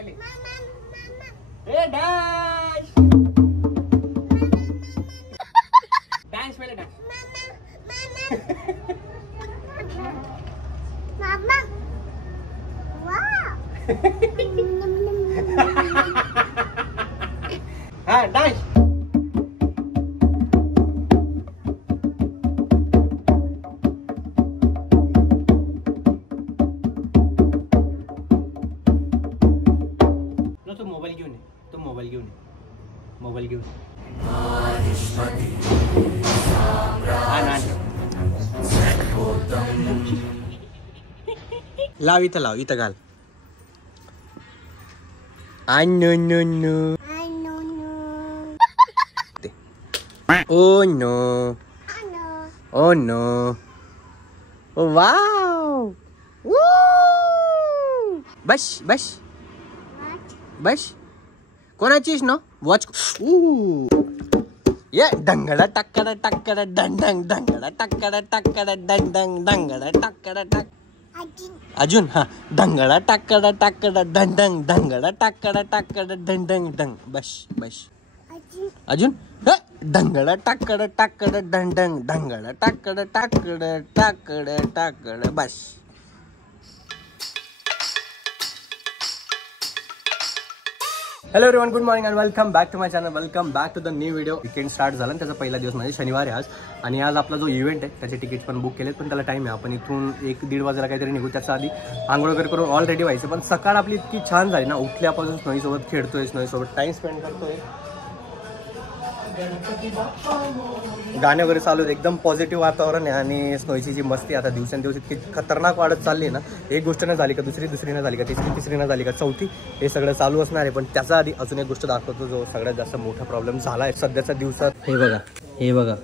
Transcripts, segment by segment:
पहले ए dance dance पहले dance मामा वाह हाँ डांस मोबाईल घेऊन लाव इथं लाव इथं घाल oh no oh no wow बस बस बस कोणाचीच नो वॉच ये डंगड़ा टक्कड़ा टक्कड़ा डंडंग डंगड़ा टक्कड़ा टक्कड़ा डंडंग डंगड़ा टक्कड़ा टक अजून हाँ डंगड़ा टक्कड़ा टक्कड़ा डंडंग डंगड़ा टक्कड़ा टक्कड़ा डंडंग डंग बस बस अजून डंगड़ा टक्कड़ा टक्कड़ा डंडंग डंगड़ा टक्कड़ा टक्कड़ा टक्कड़ा टक्कड़ा बस hello everyone good morning and welcome back to my channel welcome back to the new video weekend start झाला त्याचा पहिला दिवस म्हणजे शनिवार आहे आज आणि आज आपला जो इव्हेंट आहे त्याचे तिकीट पण बुक केलेत पण त्याला टाइम आहे आपण इथून 1-1:30 वाजेला काहीतरी निघू त्याच्या आधी आंघोळ वगैरे करून ऑलरेडी व्हायचं पण सकाळ आपली इतकी छान झाली ना उठल्यापासून स्नोईसोबत खेळतोय स्नोईसोबत टाइम स्पेंड करतोय गाणे वगैरे चालू आहेत एकदम पॉझिटिव्ह वातावरण आहे आणि स्नोईची जी मस्ती आता दिवसेंदिवस इतकी खतरनाक वाढत चालली आहे ना एक गोष्ट नाही झाली का दुसरी नाही झाली का तिसरी नाही झाली का चौथी हे सगळं चालू असणार आहे पण त्याचा आधी अजून एक गोष्ट दाखवतो जो सगळ्यात जास्त मोठा प्रॉब्लेम झाला आहे सध्याच्या दिवसात हे बघा हे बघा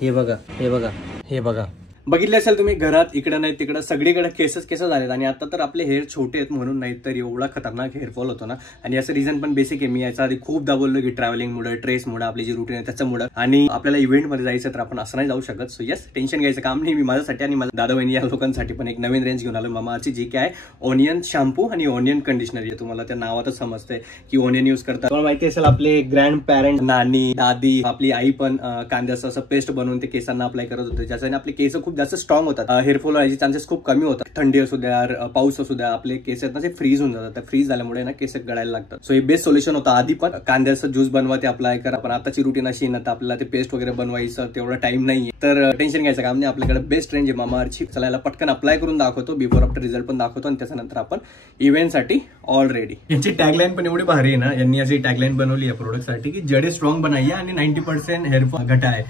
हे बघा हे बघा हे बघा बघितले असेल तुम्ही घरात इकडे नाही तिकडे सगळीकडे केस झालेत आणि आता तर आपले हेअर छोटे आहेत म्हणून नाही तर एवढा खतरनाक हेअरफॉल होतो ना आणि याचं रिझन पण बेसिक आहे मी याच्या आधी खूपदा बोललो की ट्रॅव्हलिंगमुळे ट्रेसमुळे आपली जी रुटीन आहे त्याच्यामुळे आणि आपल्याला इव्हेंटमध्ये जायचं तर आपण असं नाही जाऊ शकत सो येस टेन्शन घ्यायचं काम नाही मी माझ्यासाठी आणि मला दादा वहिनी या लोकांसाठी पण एक नवीन रेंज घेऊन आलो मामाची जी काय ऑनियन शॅम्पू आणि ऑनियन कंडिशनर आहे तुम्हाला त्या नावातच समजते की ऑनियन यूज करतात तुम्हाला माहिती असेल आपले ग्रँड पॅरेंट नानी दादी आपली आई पण कांद्याचं असं पेस्ट बनवून ते केसांना अप्लाय करत होते ज्याच्याने आपले केस खूप जास्त स्ट्रॉंग होतात हेअरफॉल व्हायचे चान्सेस खूप कमी होतात थंडी असू द्या पाऊस असू द्या आपले केस आहेत ना ते फ्रीज होऊन जातात फ्रीज झाल्यामुळे ना केस गळायला लागतात सो हे बेस्ट सोल्युशन होतं आधी पण कांद्याचं ज्यूस बनवा ते अप्लाय करा पण आताची रुटीन अशी ना तर आपल्याला ते पेस्ट वगैरे बनवायचं तेवढा टाइम नाहीये तर टेन्शन घ्यायचं काम नाही आपल्याकडे बेस्ट रेंज आहे मामाअर्थची चला पटकन अप्लाय करून दाखवतो बिफोर आफ्टर रिझल्ट पण दाखवतो आणि त्याच्यानंतर आपण इव्हेंटसाठी ऑल रेडी यांची टॅगलाईन पण एवढी भारी आहे ना यांनी अशी टॅगलाईन बनवली आहे प्रोडक्टसाठी की जडे स्ट्रॉंग बनाइए आणि 90% हेअरफॉल घटाए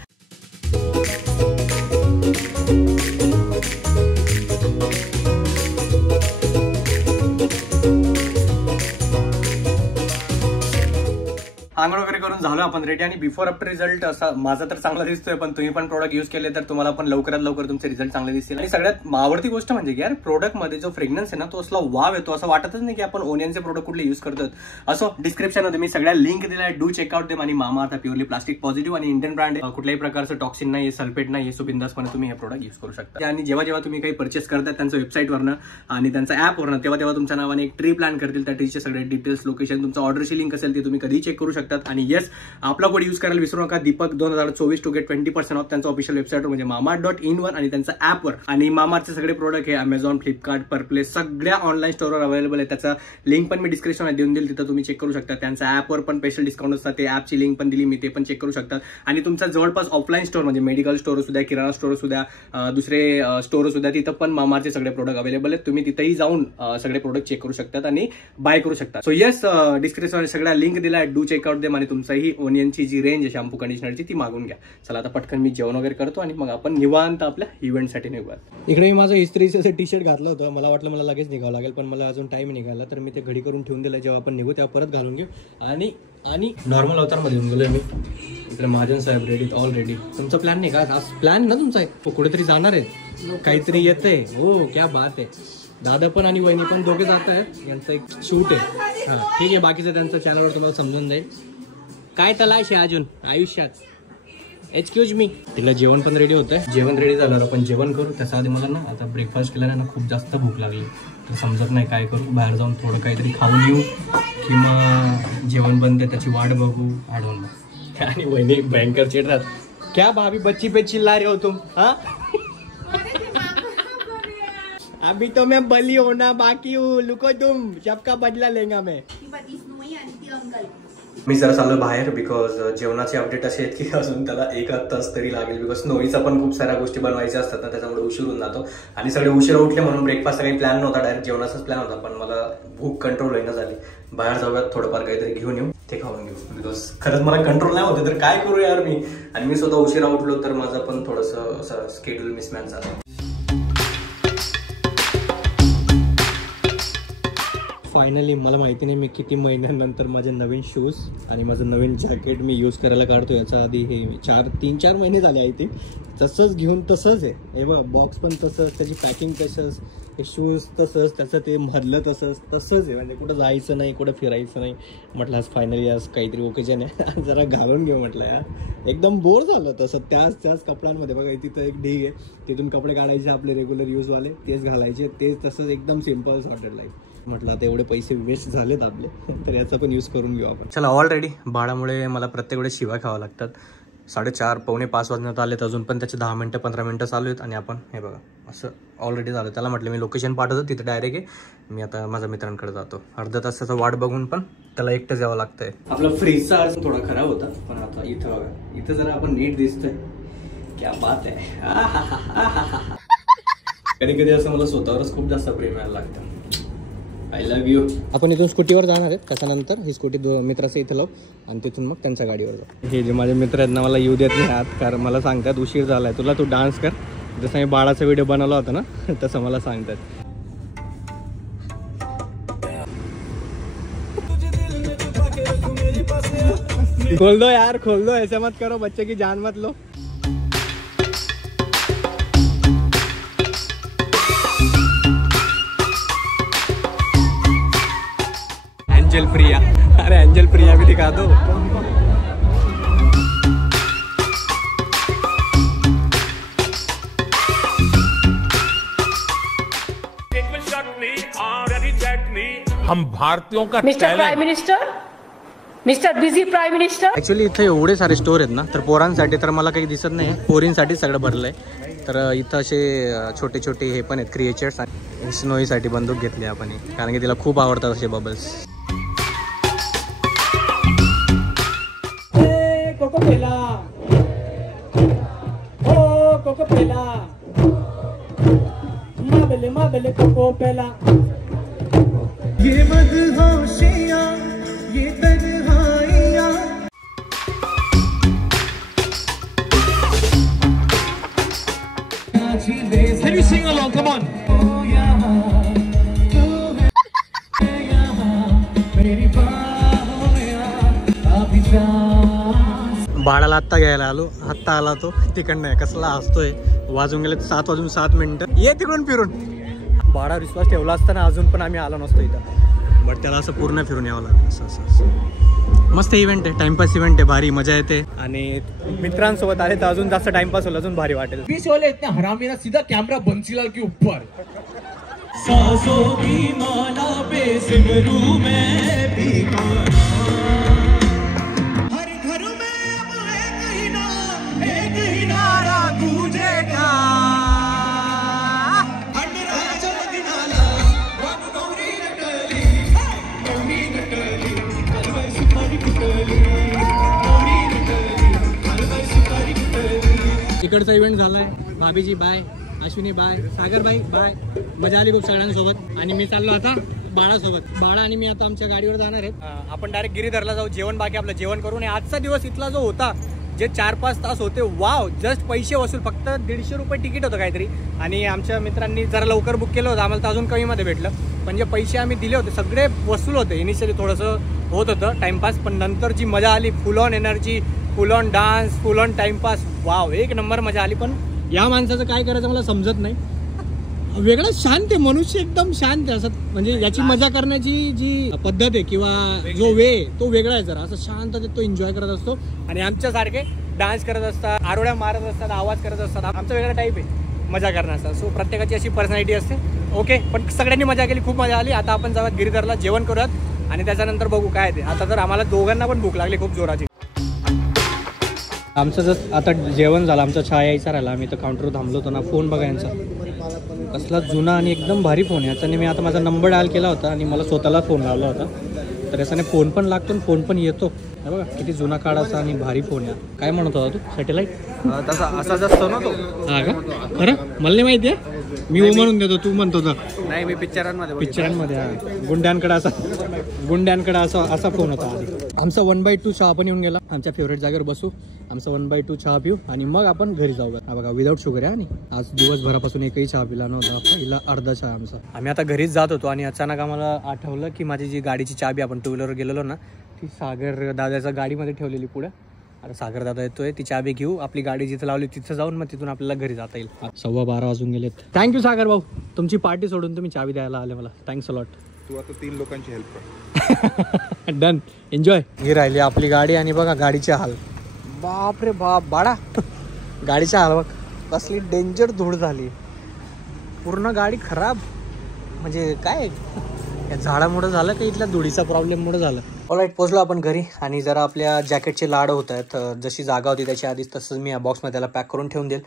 आंघोळ वगैरे करून झालो आपण रेडी आणि बिफोर आफ्टर रिझल्ट असा माझा तर चांगला दिसतोय पण तुम्ही पण प्रोडक्ट युज केले तर तुम्हाला पण लवकरात लवकर तुमचे रिझल्ट चांगले दिसतील आणि सगळ्यात आवडती गोष्ट म्हणजे की यार प्रोडक्ट मध्ये जो फ्रेग्रन्स आहे ना तो असला वाव येतो असं वाटतच नाही की आपण ओनियनचे प्रोडक्ट कुठले युज करतोय असो डिस्क्रिप्शन मध्ये मी सगळ्या लिंक दिलाय डू चेकआउट देम आणि मामा आता प्युअरली प्लास्टिक पॉझिटिव्ह आणि इंडियन ब्रँड आहे कुठल्याही प्रकारचं टॉक्सिन नाही सल्फेट नाही सो बिंदासपणे तुम्ही हे प्रोडक्ट युज करू शकता आणि जेव्हा तुम्ही काही परचेस करता त्यांच्या वेबसाईटवरनं आणि त्यांच्या ऍपवरनं तेव्हा तुमच्या नावाने एक ट्री प्लॅन करतील त्या ट्रीचे सगळे डिटेल्स लोकेशन तुमचं ऑर्डरची लिंक असेल ती तुम्ही कधी चेक करू शकतात आणि येस आपला कोड यूज करायला विसरू नका दीपक 2024 टू गेट 20% ऑफ त्यांचं ऑफिशियल वेबसाईट म्हणजे मामा.in वर आणि त्यांच्या ऍपवर आणि मामाचे सगळे प्रोडक्ट हे अमेझॉन फ्लिपकार्ट परप्लेस सगळ्या ऑनलाईन स्टोअरवर अवेलेबल आहे त्याचा लिंक पण मी डिस्क्रिप्शनमध्ये देऊन दिली तिथं तुम्ही चेक करू शकता त्यांच्या ऍपवर पण स्पेशल डिस्काउंट असतात ते ऍपची लिंक पण दिली मी ते पण चेक करू शकतात आणि तुमचा जवळपास ऑफलाईन स्टोअर म्हणजे मेडिकल स्टोअर सुद्धा किराणा स्टोअर सुद्धा दुसरे स्टोअर सुद्धा तिथं पण मामाचे सगळे प्रोडक्ट अवेलेबल आहेत तुम्ही तिथेही जाऊन सगळे प्रोडक्ट चेक करू शकतात आणि बाय करू शकता सो येस डिस्क्रिप्शन सगळ्या लिंक दिला डू चेकआउट देम आणि तुमचाही ओनियनची जी रेंज आहे शॅम्पू कंडिशनरची ती मागून घ्या चला आता पटकन मी जेवण वगैरे करतो आणि मग आपण निवांत आपल्या इव्हेंटसाठी निघूया इकडे मी माझं इस्त्रीचं टी शर्ट घातलं होतं मला वाटलं मला लगेच निघावं लागेल पण मला अजून टाइम निघाला तर मी ते घडी करून ठेवून दिलं जेव्हा आपण निघू तेव्हा परत घालून घेऊ आणि नॉर्मल अवतारमध्ये येऊन गेलोय मी इकडे महाजन साहेब रेडी ऑल रेडी तुमचा प्लॅन नाही का आज प्लॅन ना तुमचा कुठेतरी जाणार आहे काहीतरी येते हो क्या बात आहे दादा पण आणि वहिनी पण दोघे जात आहेत यांचं एक शूट आहे हा ठीक आहे बाकीचं त्यांचं चॅनलवर तुम्हाला समजून जाईल काय तलाश आहे अजून आयुष्यात एक्सक्यूज मी. तिला जेवण पण रेडी होतंय. जेवण रेडी झालं, आपण जेवण करू. त्याच्या आधी मला ना आता ब्रेकफास्ट केल्याने ना खूप जास्त भूक लागली, तर समजत नाही काय करू. बाहेर जाऊन थोडं काहीतरी खाऊन येऊ किंवा जेवण बनते त्याची वाट बघू. आढळून आणि वहिनी भयंकर चिडतात. क्या भाभी बच्ची पे चिल्ला रहे हो तुम? हाँ अभी तो मैं बली होना बाकी हूँ, लुको तुम, सबका बदला लेंगा मैं. मी जरा चाललो बाहेर बिकॉज जेवणाचे अपडेट असे आहेत की अजून त्याला 1 तास तरी लागेल. बिकॉज स्नोईचा पण खूप साऱ्या गोष्टी बनवायच्या असतात ना, त्याच्यामुळे उशीर होऊन जातो. आणि सगळे उशिरा उठले म्हणून ब्रेकफास्ट काही प्लॅन नव्हता, डायरेक्ट जेवणाचाच प्लॅन होता. पण मला भूक कंट्रोल होईना झाली. बाहेर जाऊयात, थोडंफार काहीतरी घेऊन येऊ, ते खाऊन घेऊ. बिकॉज खरंच मला कंट्रोल नाही होते, तर काय करू यार मी. आणि मी स्वतः उशिरा उठलो तर माझं पण थोडंसं असं स्केड्यूल मिसमॅच झालं. फायनली मला माहिती नाही मी किती महिन्यानंतर माझे नवीन शूज आणि माझं नवीन जॅकेट मी यूज करायला काढतो. याच्या आधी हे 3-4 महिने झाले आहे. ते तसंच घेऊन तसंच आहे. हे बघा, बॉक्स पण तसंच, त्याची पॅकिंग तसंच, हे शूज तसंच, त्याचं ते मधलं तसंच आहे. म्हणजे कुठं जायचं नाही, कुठं फिरायचं नाही. म्हटलं आज फायनली आज काहीतरी ओकेजन आहे, जरा घालून घेऊ म्हटलं. यार एकदम बोर झालं तसं त्याच कपड्यांमध्ये. बघा तिथं एक ढीग आहे, तिथून कपडे काढायचे आपले रेग्युलर यूजवाले, तेच घालायचे, तेच तसंच एकदम सिम्पल सॉर्टेड लाईफ. म्हटलं आता एवढे पैसे वेस्ट झालेत आपले, तर याचा पण यूज करून घेऊ आपण. चला, ऑलरेडी बाळामुळे मला प्रत्येक वेळेस शिवा खावा लागतात. 4:30 पावणे 5 वाजण्यात आलेत, अजून पण त्याचे 10 मिनटं 15 मिनटं चालू आहेत. आणि आपण हे बघा असं ऑलरेडी झालं. त्याला म्हटलं मी लोकेशन पाठवतो, तिथं डायरेक्ट आहे. मी आता माझ्या मित्रांकडे जातो. अर्धा तासाचा वाट बघून पण त्याला एकटंच यावं लागतंय. आपला फ्रीजचा अर्ज थोडा खराब होता, पण आता इथं बघा, इथं जरा आपण नीट दिसतोय. क्या बात आहे. कधी कधी असं मला स्वतःवरच खूप जास्त प्रेम यायला लागतं. I love you. आपण इथून स्कूटीवर जाणार आहेत. त्याच्यानंतर ही स्कूटी मित्राचं इथं लावू आणि तिथून मग त्यांच्या गाडीवर जाऊ. हे जे माझे मित्र आहेत ना, मला येऊ देत नाही आत, कारण मला सांगतात उशीर झालाय तुला, तू डान्स कर. जसं मी बाळाचा व्हिडिओ बनवला होता ना, तसं मला सांगतात. खोल दो यार, खोल दो, ऐसा मत करो, बच्चे की जान मत लो. एंजल प्रिया, अरे एंजल प्रिया भी दिखा दो. हम भारतीयों का mister prime minister, mister busy prime minister. Actually इथे एवढे सारे स्टोर आहेत ना, तर पोरांसाठी तर मला काही दिसत नाही. पोरींसाठी सगळं भरलंय. तर इथं असे छोटे छोटे हे पण आहेत क्रिएचर्स. आणि स्नोईसाठी बंदूक घेतली आपण, कारण की तिला खूप आवडतात असे बबल्स. कोकोपेला, ओ कोकोपेला, माबेले कोकोपेला. ये मदहोशियां, ये तन्हाइयां. Can you sing along? Come on. बाळाला आत्ता घ्यायला आलो. आत्ता आला तो तिकडनं, कसला हसतोय. वाजून गेले 7 वाजून 7 मिनिटं. ये तिकडून फिरून. बाळावर विश्वास ठेवला असताना अजून पण आम्ही आलो नसतो इथं, बट त्याला असं पूर्ण फिरून यावं लागलं. असं मस्त इव्हेंट आहे, टाइमपास इव्हेंट आहे, भारी मजा येते. आणि मित्रांसोबत आले तर अजून जास्त टाइमपास होईल, अजून भारी वाटेल. इतना हरामी ना, सीधा कैमरा बंसीलाल के ऊपर. इकडचा इव्हेंट झालाय. भाभीजी बाय, अश्विनी बाय, सागर बाई बाय. मजा आली खूप सगळ्यांसोबत. आणि मी चाललो आता बाळासोबत. बाळा आणि मी आता आमच्या गाडीवर जाणार आहेत. आपण डायरेक्ट गिरीधरला जाऊ. जेवण बाकी आपलं जेवण करून. आजचा दिवस इथला जो होता, जे 4-5 तास होते, वाव, जस्ट पैसे वसूल. फक्त 150 रुपये तिकीट होतं काहीतरी. आणि आमच्या मित्रांनी जरा लवकर बुक केलं होतं, आम्हाला तर अजून कमीमध्ये भेटलं. पण जे पैसे आम्ही दिले होते सगळे वसूल होते. इनिशियली थोडंसं होत होतं टाइमपास, पण नंतर जी मजा आली, फुल on energy, full on dance, full on timepass, wow, एक नंबर मजा आली. पण या माणसाचं काय करायचं मला समजत नाही. वेगळा शांत आहे मनुष्य, एकदम शांत आहे असं. म्हणजे याची मजा करण्याची जी पद्धत आहे किंवा जो वे तो वेगळा आहे. जरा असं शांततेत तो एन्जॉय करत असतो. आणि आमच्यासारखे डान्स करत असतात, आरोड्या मारत असतात, आवाज करत असतात. आमचा वेगळा टाईप आहे मजा करण्याचा. सो प्रत्येकाची अशी पर्सनॅलिटी असते. ओके, पण सगळ्यांनी मजा केली, खूप मजा आली. आता आपण जाऊयात गिरीधरला, जेवण करूयात आणि त्याच्यानंतर बघू काय ते. आता तर आम्हाला दोघांना पण भूक लागली खूप जोराची. आमचं जर आता जेवण झालं, आमचा चहा यायचा राहिला, आम्ही तर काउंटरवर थांबलो होतो ना. फोन बघा यांचा कसला जुना आणि एकदम भारी फोन आहे. याच्याने मी आता माझा नंबर डायल केला होता आणि मला स्वतःला फोन लावला होता. तर याच्याने फोन पण लागतो आणि फोन पण येतो. हे बघा किती जुना काळाचा आणि भारी फोन आहे. काय म्हणत होता तू? सॅटेलाईट तसा असाच असतो ना तो. हा का? खरं मला नाही माहिती आहे. मी म्हणून देतो, तू म्हणतो तर. नाही, मी पिक्चरांमध्ये गुंड्यांकडे असा फोन होता आधी. आमचा 1/2 चहा पण येऊन गेला. आमच्या फेवरेट जागेवर बसू, आमचा 1/2 चहा पिऊ आणि मग आपण घरी जाऊया. हा बघा विदाऊट शुगर आहे. आणि आज दिवसभरापासून एकही चहा पिला नव्हता. पहिला अर्धा चहा आमचा. आम्ही आता घरीच जात होतो आणि अचानक आम्हाला आठवलं की माझी जी गाडीची चाबी, आपण 2 व्हीलरवर गेलेलो ना, ती सागर दादाच्या गाडीमध्ये ठेवलेली पुढे. आता सागर दादा येतोय, ती चाबी घेऊ, आपली गाडी जिथं लावली तिथं जाऊन मग तिथून आपल्याला घरी जाता येईल. 12:15 वाजून गेलेत. थँक्यू सागर भाऊ, तुमची पार्टी सोडून तुम्ही चाबी द्यायला आले मला. Thanks a lot. तू आता 3 लोकांची हेल्प कर. Done, enjoy. ही राहिली आपली गाडी आणि बघा गाडीचे हाल. बाप रे बाप, बाळा गाडीच्या हाल बघ, कसली डेंजर धूळ झाली. पूर्ण गाडी खराब. म्हणजे काय या झाडामुळे झालं का इथल्या धुळीचा प्रॉब्लेममुळे झालं. ऑलराईट, पोचलो आपण घरी आणि जरा आपल्या जॅकेटचे लाड होत आहेत. जशी जागा होती त्याच्या आधीच तसंच मी या बॉक्समध्ये त्याला पॅक करून ठेवून देईल.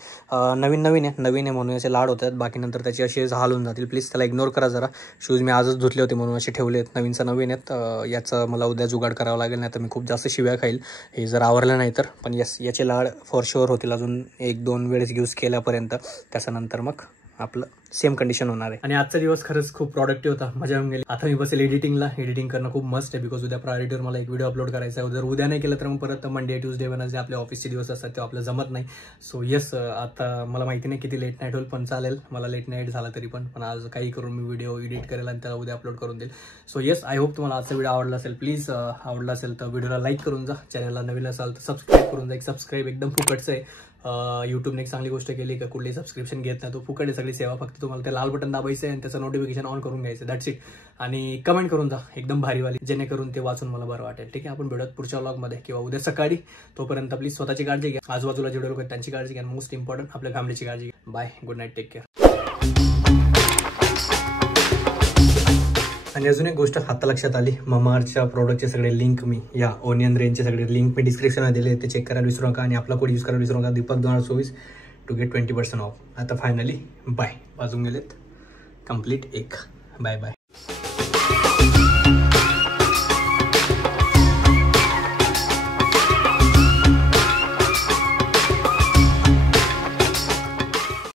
नवीन आहे म्हणून याचे लाड होत आहेत. बाकी नंतर त्याची अशी हाल होऊन जातील. प्लीज त्याला इग्नोर करा जरा. शूज मी आजच धुतले होते म्हणून असे ठेवले आहेत. नवीन आहेत. याचं मला उद्या जुगाड करावं लागेल, नाही तर मी खूप जास्त शिव्या खाईल हे जर आवरलं नाही तर. पण यस, याचे लाड फॉर शुअर होतील अजून 1-2 वेळेस यूज केल्यापर्यंत. त्याच्यानंतर मग आपलं सेम कंडिशन होणार आहे. आणि आजचा दिवस खरंच खूप प्रोडक्टिव्ह होता, मजा येऊन गेली. आता मी बसेल एडिटिंगला. एडिटिंग करणं खूप मस्त आहे, बिकॉज उद्या प्रायोरिटीवर मला एक व्हिडिओ अपलोड करायचा आहे. जर उद्या नाही केलं तर मग परत मंडे, ट्यूजडे, वेडनेसडे आपले ऑफिसचे दिवस असतात, तेव्हा आपलं जमत नाही. सो येस, आता मला माहिती नाही किती लेट नाईट होईल, पण चालेल, मला लेट नाईट झाला तरी पण आज काही करून मी व्हिडिओ एडिट करेल आणि त्याला उद्या अपलोड करून देईल. सो येस, आय होप तुम्हाला आजचा व्हिडिओ आवडला असेल. प्लीज आवडला असेल तर व्हिडिओला लाईक करून जा. चॅनलला नवीन असाल तर सबस्क्राईब करून जा. एक सबस्क्राईब एकदम फुकटचं आहे. यूट्यूबने एक चांगली गोष्ट केली का कुठली सबस्क्रिप्शन घेत नाही, तो फुकट आहे सगळी सेवा. फक्त तुम्हाला ते लाल बटन दाबायचं आहे आणि त्याचं नोटिफिकेशन ऑन करून घ्यायचं. That's it. आणि कमेंट करून जा एकदम भारीवाली, जेणेकरून ते वाचून मला बरं वाटेल. ठीक आहे, आपण भेटूयात पुढच्या व्लॉगमध्ये किंवा उद्या सकाळी. तोपर्यंत प्लीज स्वतःची काळजी घ्या, आजूबाजूला जेवढे लोक आहेत त्यांची काळजी घ्या, मोस्ट इम्पॉर्टंट आपल्या फॅमिलीची काळजी घ्या. Bye, good night, take care. आणि अजून एक गोष्ट आता लक्षात आली, ममाअर्थच्या प्रोडक्टचे सगळे लिंक मी या ओनियन रेंजचे सगळे लिंक मी डिस्क्रिप्शनमध्ये दिले, ते चेक करायला विसरू नका. आणि आपला कोड यूज करायला विसरू नका, दीपक 2024 टू गेट 20% ऑफ. आता फायनली बाय, वाजून गेलेत कंप्लीट 1. Bye bye.